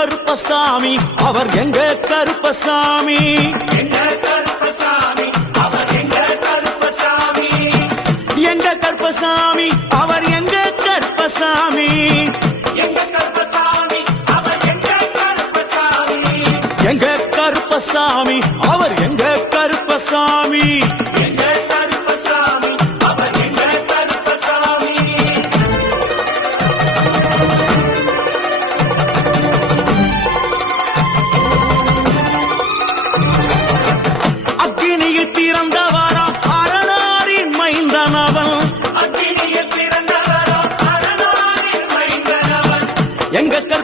கருப்பசாமி அவர் எங்க கருப்பசாமி எங்க கருப்பசாமி அவர் எங்க கருப்பசாமி எங்க கருப்பசாமி அவர் எங்க கருப்பசாமி எங்க கருப்பசாமி அவர் எங்க கருப்பசாமி எங்க கருப்பசாமி அவர் எங்க கருப்பசாமி எங்க கருப்பசாமி அவர் எங்க கருப்பசாமி அக்கினியில் பிறந்தவரா அரணாரின் மைந்தனவன் அக்கினியில் பிறந்தவரோ அரணாரின் மைந்தனவன் எங்க